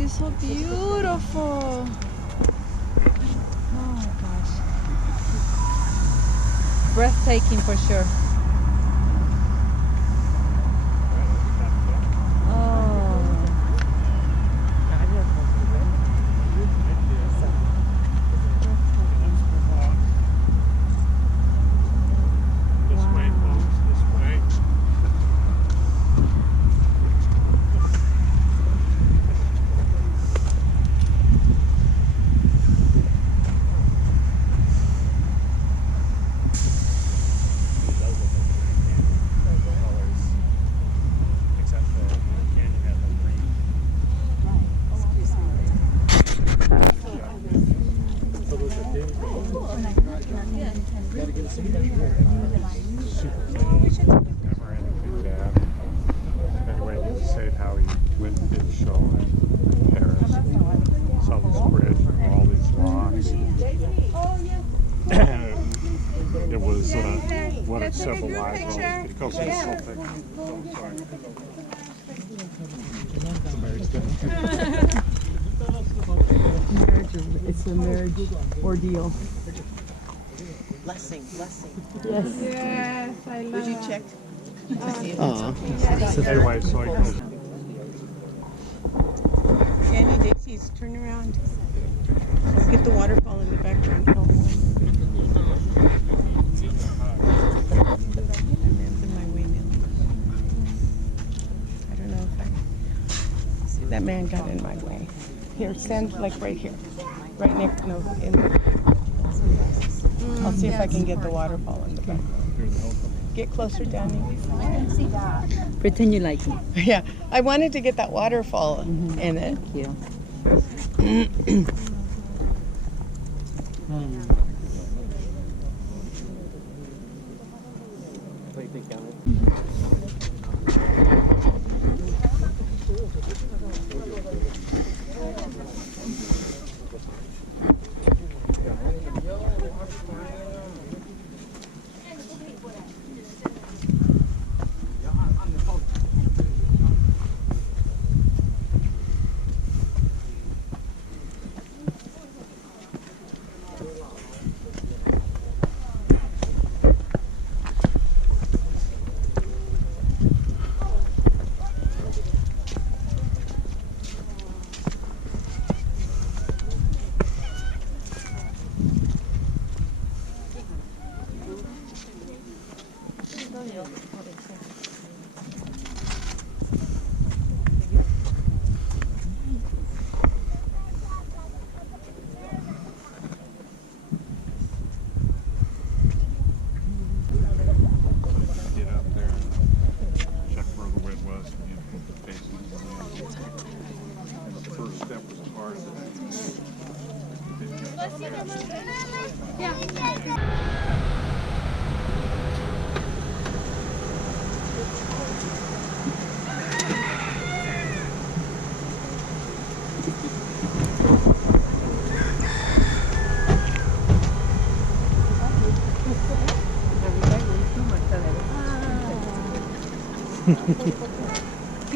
is so beautiful. Oh gosh. Breathtaking for sure. Several live roads because it's so thick. It's a marriage ordeal. Blessing. Yes. Yes, I love Would you check to see if Aw. Anyway, so I go. Danny Dixie's turn around. Let's get the waterfall in the background. That man got in my way. Here, stand like right here. Right next, no, in. I'll see if I can get the waterfall in the background. Get closer, Danny. I can see that. Pretend you like me. Yeah, I wanted to get that waterfall in it. Thank you.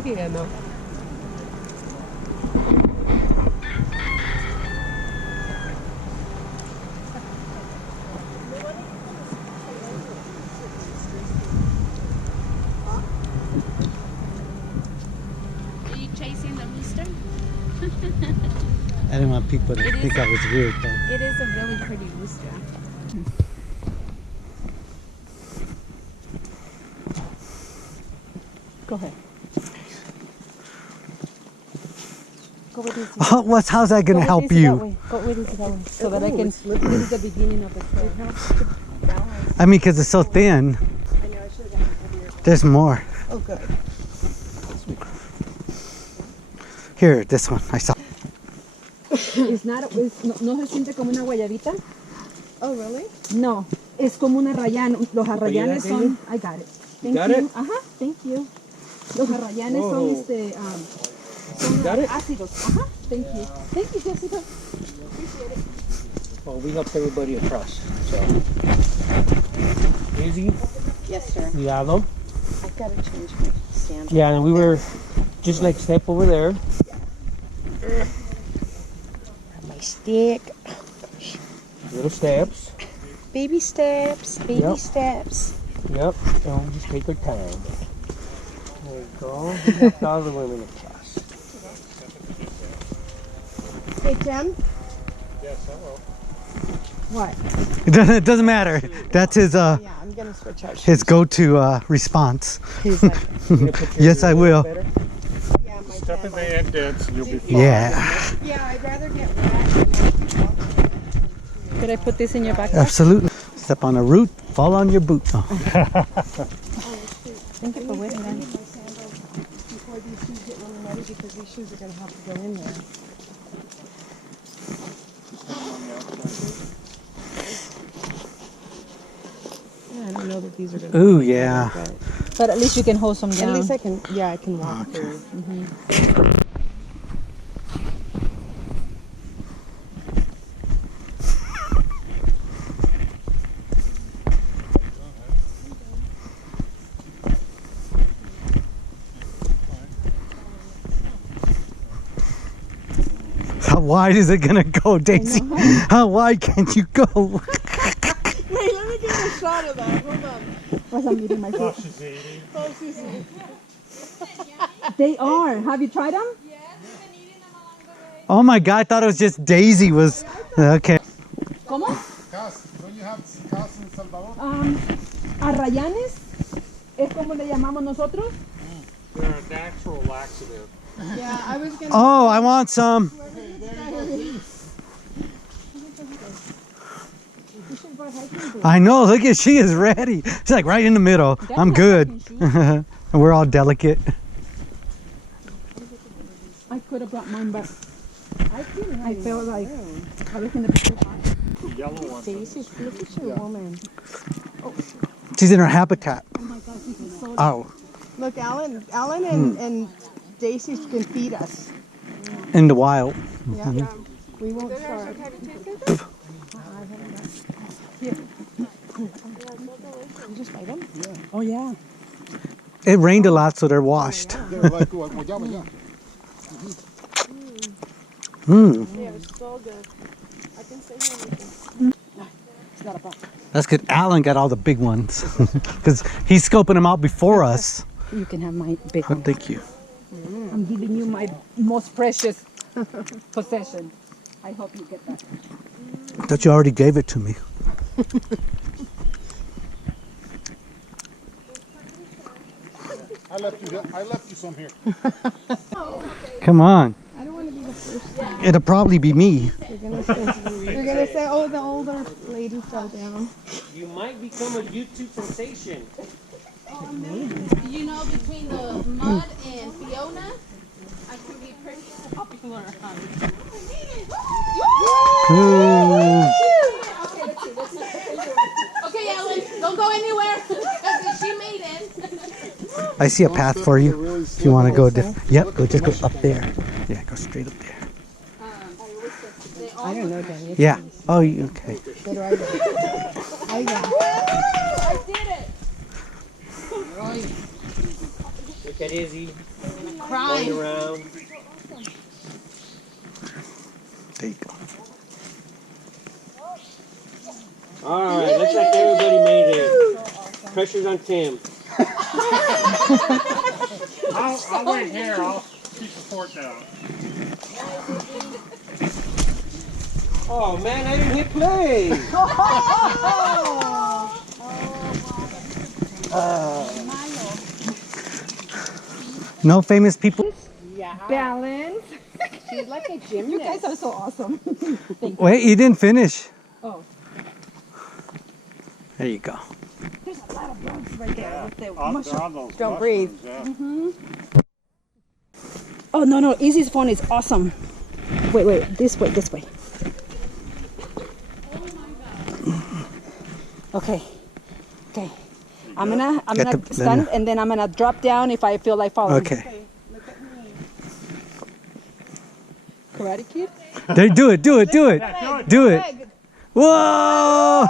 Yeah, no. Are you chasing the rooster? I didn't want people to think I was weird though. It is a really pretty rooster. Go ahead. Go with this. Oh, how's that gonna help you? Go with this that way. So that I can. This is the beginning of the trail. I mean, because it's so thin. I know I should have gotten heavier. There's more. Oh, good. Here, this one. I saw. It's not, no se siente como una guayabita. Oh, really? No, es como una rayana. Los arrayanes son. I got it. Thank you. Ajá, thank you. Los arrayanes son son ácidos. Ajá, thank you. Thank you, Jessica. Appreciate it. Well, we helped everybody across, so. Easy, Yes, sir. cuidado. I've got to change my stand. Yeah, and we were just like step over there. My stick. Little steps. Baby steps. Baby Yep. steps. Yep. Don't just take your time. There you go. We helped all the women in class. Hey, Tim. It doesn't matter. That's his Yeah, I'm gonna switch out. his go-to response. He's like, You gonna put your Yes, I ears will. better? yeah, my Step in dad. the indents and you'll be fine. Yeah, Yeah, I'd rather get wet. Could I put this in your backpack? absolutely. Step on a root, fall on your boot. Oh. Thank you for waiting. Then. Before these shoes get really muddy, because these shoes are gonna have to go in there. Yeah, I don't know that these are gonna. Ooh, yeah. But at least you can hold some At down. least I can. Yeah, I can walk through. How wide is it gonna go, Daisy? How wide can you go? Wait, let me get a shot of that. Hold on. Was I'm eating my food. She's eating. Oh, Susie. They are. Have you tried them? Oh my God, I thought it was just Daisy was, okay. ¿Cómo? Don't you have cas in Salvador? Arrayanes es como le llamamos nosotros. They're a natural laxative. Yeah, I was gonna. Oh, I want some. I know, look at, she is ready. She's like right in the middle. I'm good. And we're all delicate. I could have brought mine, but I felt like I was in the The yellow ones. Stacy, look at your woman. She's in her habitat. Oh, Look, Alan and Daisy can feed us. in the wild. Yeah. We won't starve. Here. You just bite them? Oh yeah. It rained a lot, so they're washed. They're like guayaba, yeah. Mm. Yeah, it's so good. I can say anything. It's not a problem. That's good. Alan got all the big ones because he's scoping them out before us. You can have my big Oh, one. thank you. I'm giving you my most precious possession. I hope you get that. I thought you already gave it to me. I left you some here. Come on. I don't want to be the first. It'll probably be me. You're gonna say, oh, the older lady fell down. You might become a YouTube sensation. You know, between the mud and Fiona, I can be pretty popular. Ooh. Okay, Ellen, don't go anywhere because she made it. I see a path for you. If you want to go, yep, just go up there. Yeah, go straight up there. I don't know, Danny. Yeah. Oh, okay. What do I do? I got I did it. Look at Izzy Crying. going around. There you go. All right, looks like everybody made it. Pressure's on Tim. I'll wait here. I'll keep the fort down. Oh man, I didn't hit play. No famous people. Balance. She's like a gymnast. You guys are so awesome. Wait, you didn't finish. Oh. There you go. There's a lot of bugs right there with the They're mushroom. on those Don't breathe. mushrooms, yeah. Oh no, Izzy's phone is awesome. Wait, this way. Okay. I'm gonna Get the- stand and then I'm gonna drop down if I feel like falling. Okay. Karate Kid? There, do it. Do it. Whoa!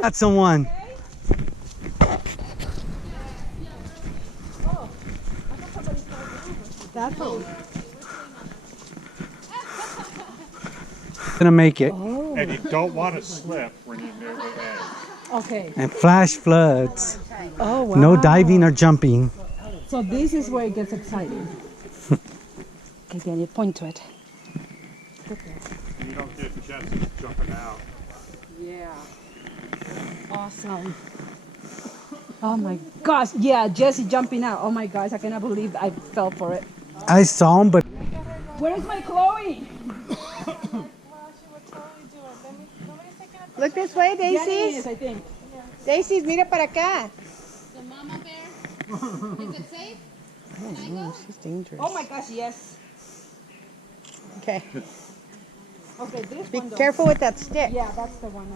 Got someone. That's what Gonna make it. And you don't want to slip when you're near the edge. Okay. And flash floods. Oh, wow. No diving or jumping. So this is where it gets exciting. Okay, then you point to it. You don't get Jesse jumping out. Yeah. Awesome. Oh my gosh. Yeah, Jesse jumping out. Oh my gosh, I cannot believe I fell for it. I saw him, but Where's my Chloe? Look this way, Jenny Daisy. is, I think. Daisy, mira para acá. The mama bear. Is it safe? She's dangerous. Oh my gosh, yes. Okay. Okay, this Be one though. careful with that stick. Yeah, that's the one.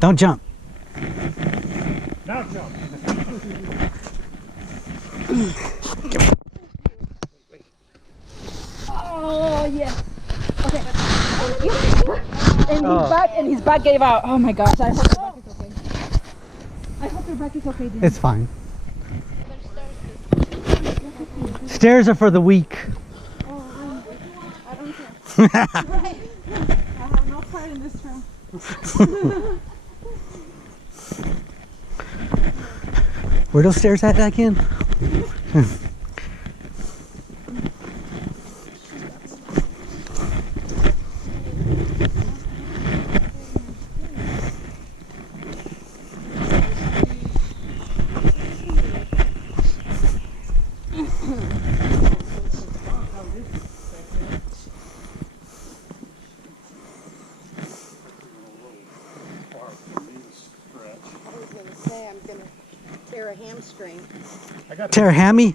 don't jump. Now jump. Oh yes. Okay. And his back gave out. Oh my gosh, I hope your back is okay. I hope your back is okay. Dear. It's fine. Stairs are for the weak. I have no part in this room. Where those stairs at again? I'm gonna tear a hamstring. I got Tear a hammy?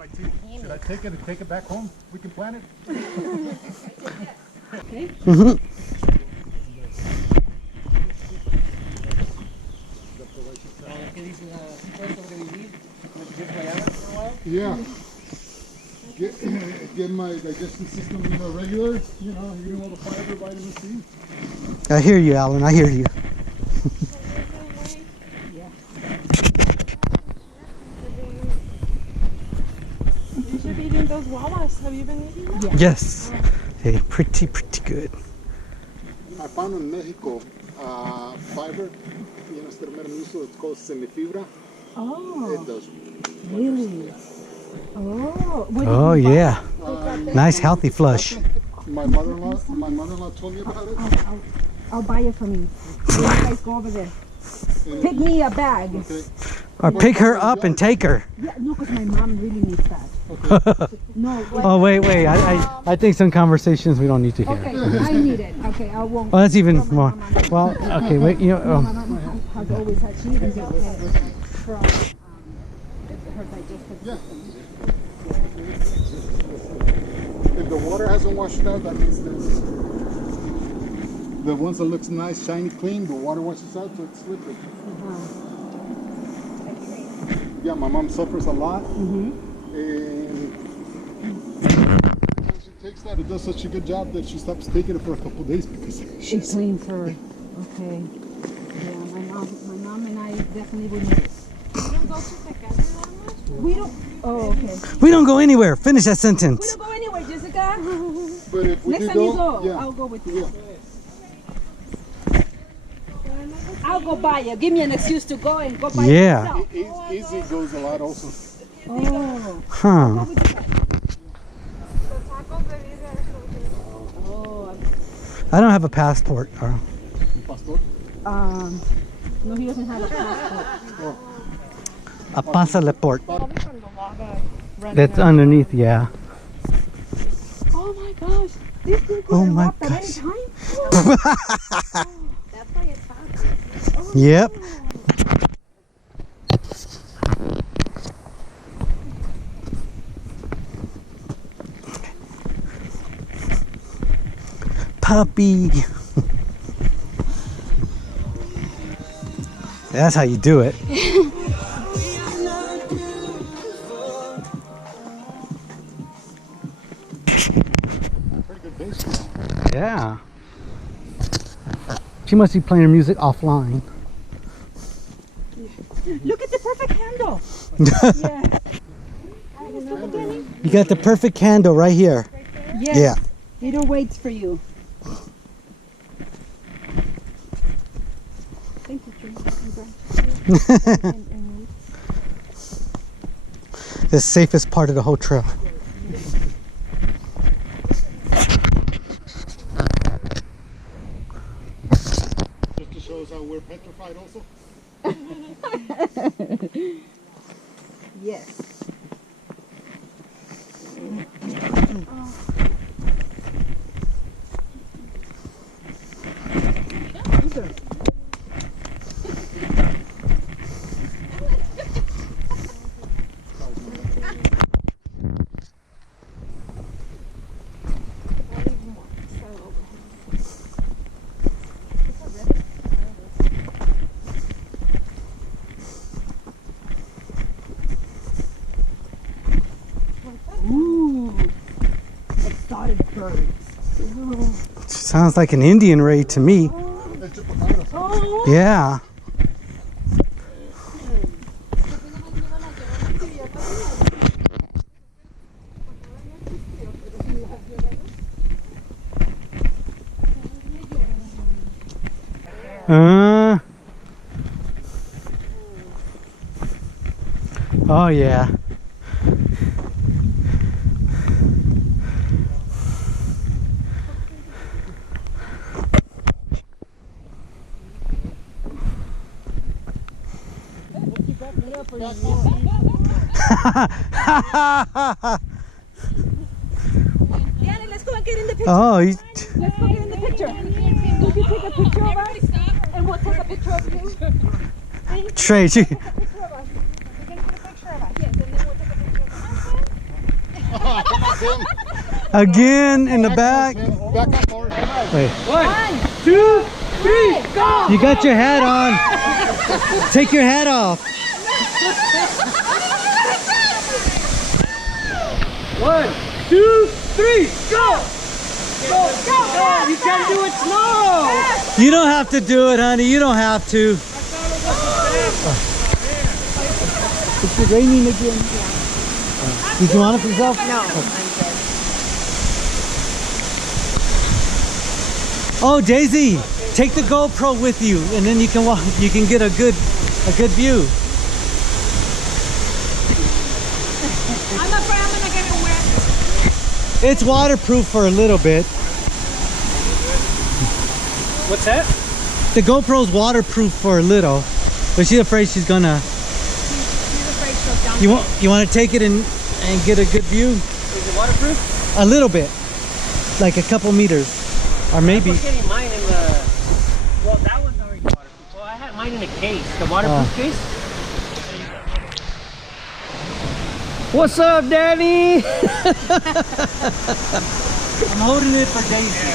Should I take it back home? We can plant it. Mm-hmm. Yeah. Get my digestive system regular. You know, eating all the fiber, vitamin C. I hear you, Alan. I hear you. You should be eating those guavas. Have you been eating them? Yes. Hey, pretty good. I found in Mexico fiber. You know, instead of metamucil, it's called semifibra. Oh, It does. really? Oh, what did Oh, you buy? yeah. Nice, healthy flush. My mother-in-law told me about it. I'll buy it for me. You guys go over there. Pick me a bag. Okay. Or pick her up and take her. Yeah, no, because my mom really needs that. No, wait. Oh, wait. I think some conversations we don't need to hear. Okay, I need it. Okay, I won't. Oh, that's even more. Well, okay, wait. You know, My mom has always had, she even gets it from her digestive Yeah. system. If the water hasn't washed out, that means this. The ones that looks nice, shiny, clean, the water washes out, so it's slippery. Yeah, my mom suffers a lot. And she takes that, it does such a good job that she stops taking it for a couple of days because She cleans her. Okay. Yeah, my mom and I definitely would need it. You don't go to Tecate that much? We don't. Oh, okay. we don't go anywhere. Finish that We sentence. don't go anywhere, Jessica. But if we Next do time you go, go, yeah. I'll go with you. Yeah. I'll go buy it. Give me an excuse to go and go buy Yeah. it myself. Easy goes a lot also. Oh. Huh. The tacos de vida are so good. Oh. I don't have a passport. Or, Pastor? No, he doesn't have a passport. a pasaleport. Probably from the lava running That's out. underneath, yeah. Oh my gosh. This thing could Oh have my walked at any gosh. time. That's why it's hot. Yep. Puppy. That's how you do it. Pretty good bass. Yeah. She must be playing her music offline. Look at the perfect handle. Yes. You got the perfect candle right here. Yes. Yeah. Peter waits for you. Thank you, Tree. The safest part of the whole trail. Just to show us how we're petrified also. Yes. Ooh, exotic birds. Sounds like an Indian raid to me. Oh, Yeah. Oh yeah. Danny, let's go and get in the picture. Oh, Let's go get in the picture. You can take a picture of us, and we'll take a picture of you. Trey, Picture of us. We're gonna get a picture of us. Yes, and then we'll take a picture of us. again in the back. Back up, Lord. Wait, 1, 2, 3, go! you got your hat on. Take your hat off. 1, 2, 3, go! Go! You can't do it slow! You don't have to do it, honey. You don't have to. It's raining again. Did you want it for yourself? No. Oh, Daisy, take the GoPro with you, and then you can walk. You can get a good view. I'm afraid I'm gonna get it wet. It's waterproof for a little bit. What's that? The GoPro's waterproof for a little, but she's afraid she's gonna. She's afraid she'll dump. You want to take it and get a good view? Is it waterproof? A little bit, like a couple meters, or maybe. I was getting mine in the. Well, that one's already waterproof. Well, I had mine in a case, the waterproof case. What's up, Danny? I'm holding it for Daisy.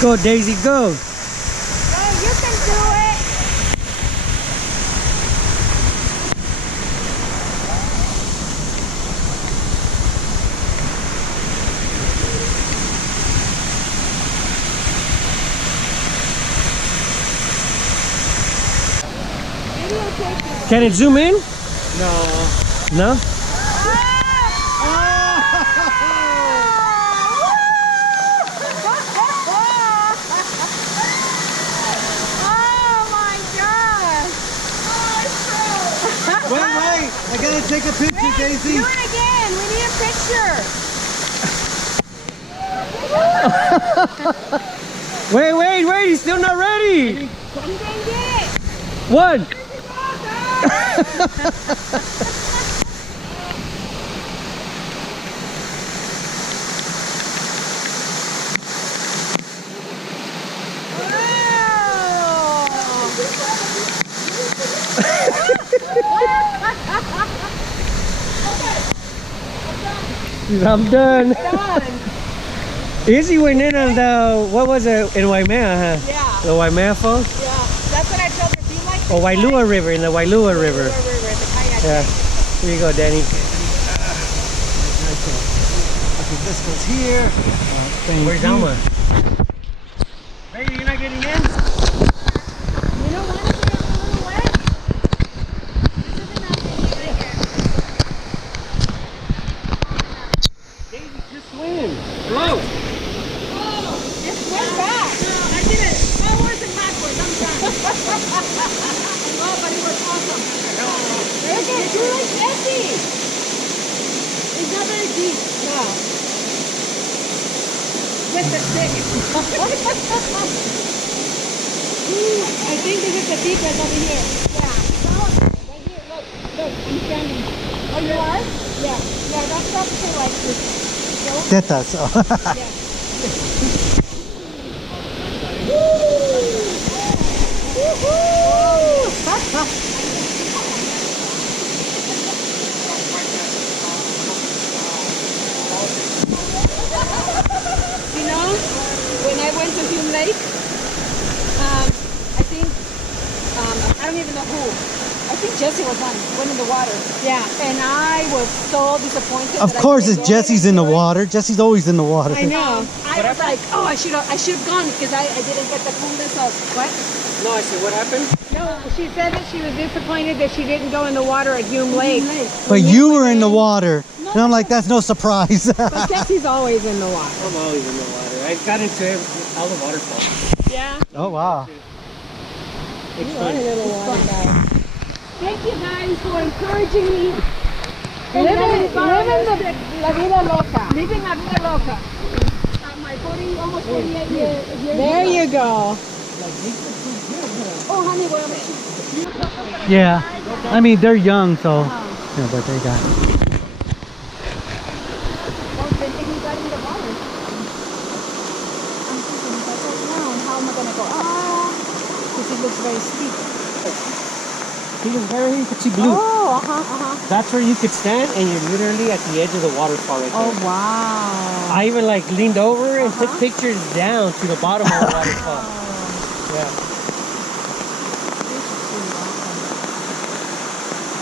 Go, Daisy, go. Hey, you can do it. Can it zoom in? No. Wait, I gotta take a picture, Daisy. Do it again. We need a picture. Wait, he's still not ready. You can get it. 1. I'm done. Izzy went in on the, what was it, in Waimea, huh? Yeah, The Waimea Falls? yeah. That's what I told her. Be like Or Wailua River, in the Wailua River. the river, the kayak. Yeah. Here you go, Danny. This goes here. Thank Where's you. Alma? Baby, you're not getting in? You don't want to get a little wet? This is enough. I think this is the deepest over here. Yeah. Right here, look. Look, I'm standing. Oh, you are? Yeah. Yeah, that's up to like this. Tetas. Oh. You know, when I went to Hume Lake, I think, I don't even know who. I think Jesse went in the water. Yeah. And I was so disappointed. Of that I course, didn't it's go Jesse's in the water. Jesse's always in the water. I know. I was like, oh, I should have gone because I didn't get the coolness of what? No, I said, what happened? No, she said that she was disappointed that she didn't go in the water at Hume Lake. But you were in the water. And I'm like, that's no surprise. But Jesse's always in the water. I'm always in the water. I got into all the waterfalls. Yeah. Oh, wow. It's fun. Thank you guys for encouraging me. Living la vida loca. Living la vida loca. My almost 48 years. There you go. Oh, honey, well, Yeah. I mean, they're young, so. Yeah, but they got. how am I going to go up? Because it looks very steep. See the very see blue. Oh, That's where you could stand, and you're literally at the edge of the waterfall right there. Oh, wow. I even like leaned over and took pictures down to the bottom of the waterfall. Yeah.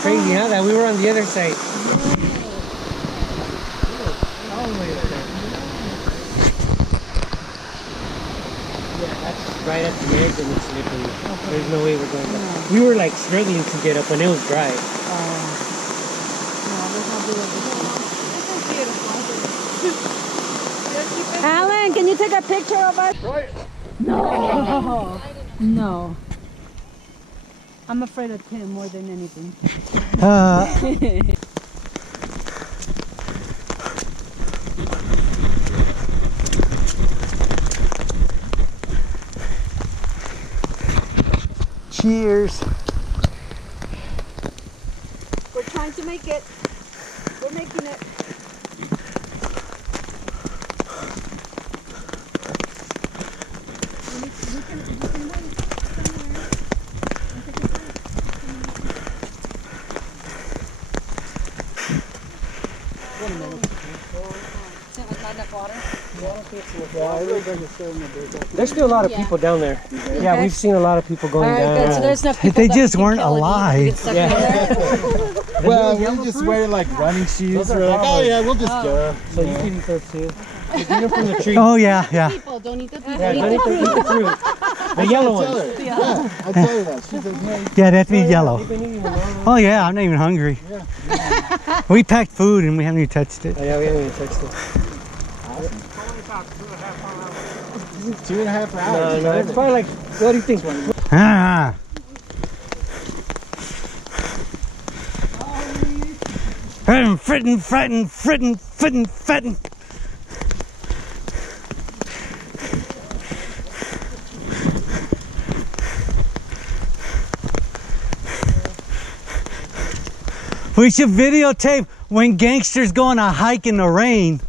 Crazy, huh? That we were on the other side. All the way up there. Yeah, that's right at the edge and it's slippery. There's no way we're going back. We were like struggling to get up when it was dry. Alan, can you take a picture of us? No. No. I'm afraid of Tim more than anything. Cheers. We're trying to make it. We're making it. There's still a lot of people down there. Yeah, we've seen a lot of people going down. So there's enough people They that just keep weren't killing me. alive. Well, we just wear like running shoes. We're like, oh yeah, we'll just go. So you can eat those too. You eat them from the tree. Oh, yeah, yeah. People, don't eat the people. Yeah, don't eat the fruit. The yellow ones. Yeah, I tell her that. She says, no. Yeah, they have to be yellow. They've been eating them all along. Oh, yeah, I'm not even hungry. We packed food and we haven't even touched it. Oh, yeah, we haven't even touched it. 2.5 hours. No, it's probably like, what do you think? Ah. Frittin'. We should videotape when gangsters go on a hike in the rain.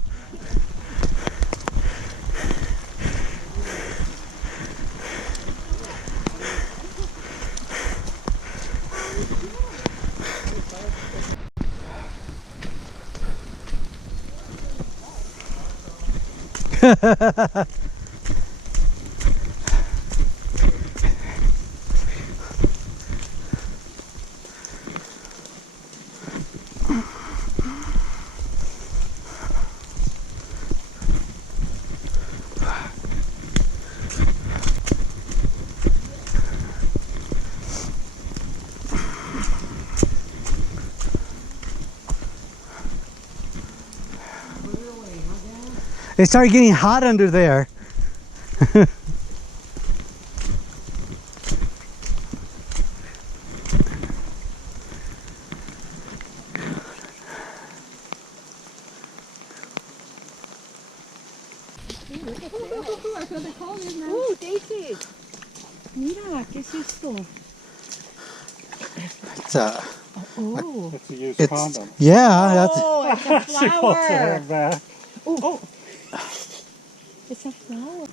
It started getting hot under there. Daisy. Mira, ¿qué es esto? It's Oh. It's a used it's condom. yeah, that's Oh, it's a flower. Back. It's a flower.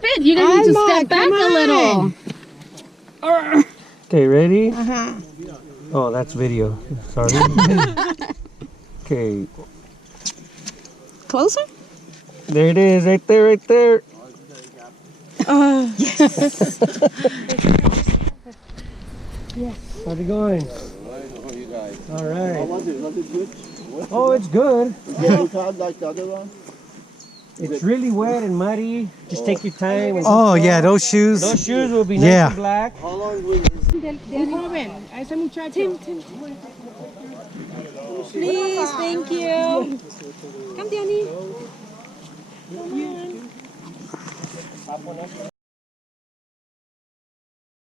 Fit. You guys need to step back a little. Okay, ready? Oh, that's video. Sorry. Okay. Closer? There it is, right there, right there. Yes. How's it going? All right. Was it good? Oh, it's good. Yeah, it's hard like the other one. It's really wet and muddy. Just take your time. And oh yeah, those shoes. those shoes will be Yeah. nice and black. How long will A ese muchacho. Please, thank you. Come, Danny.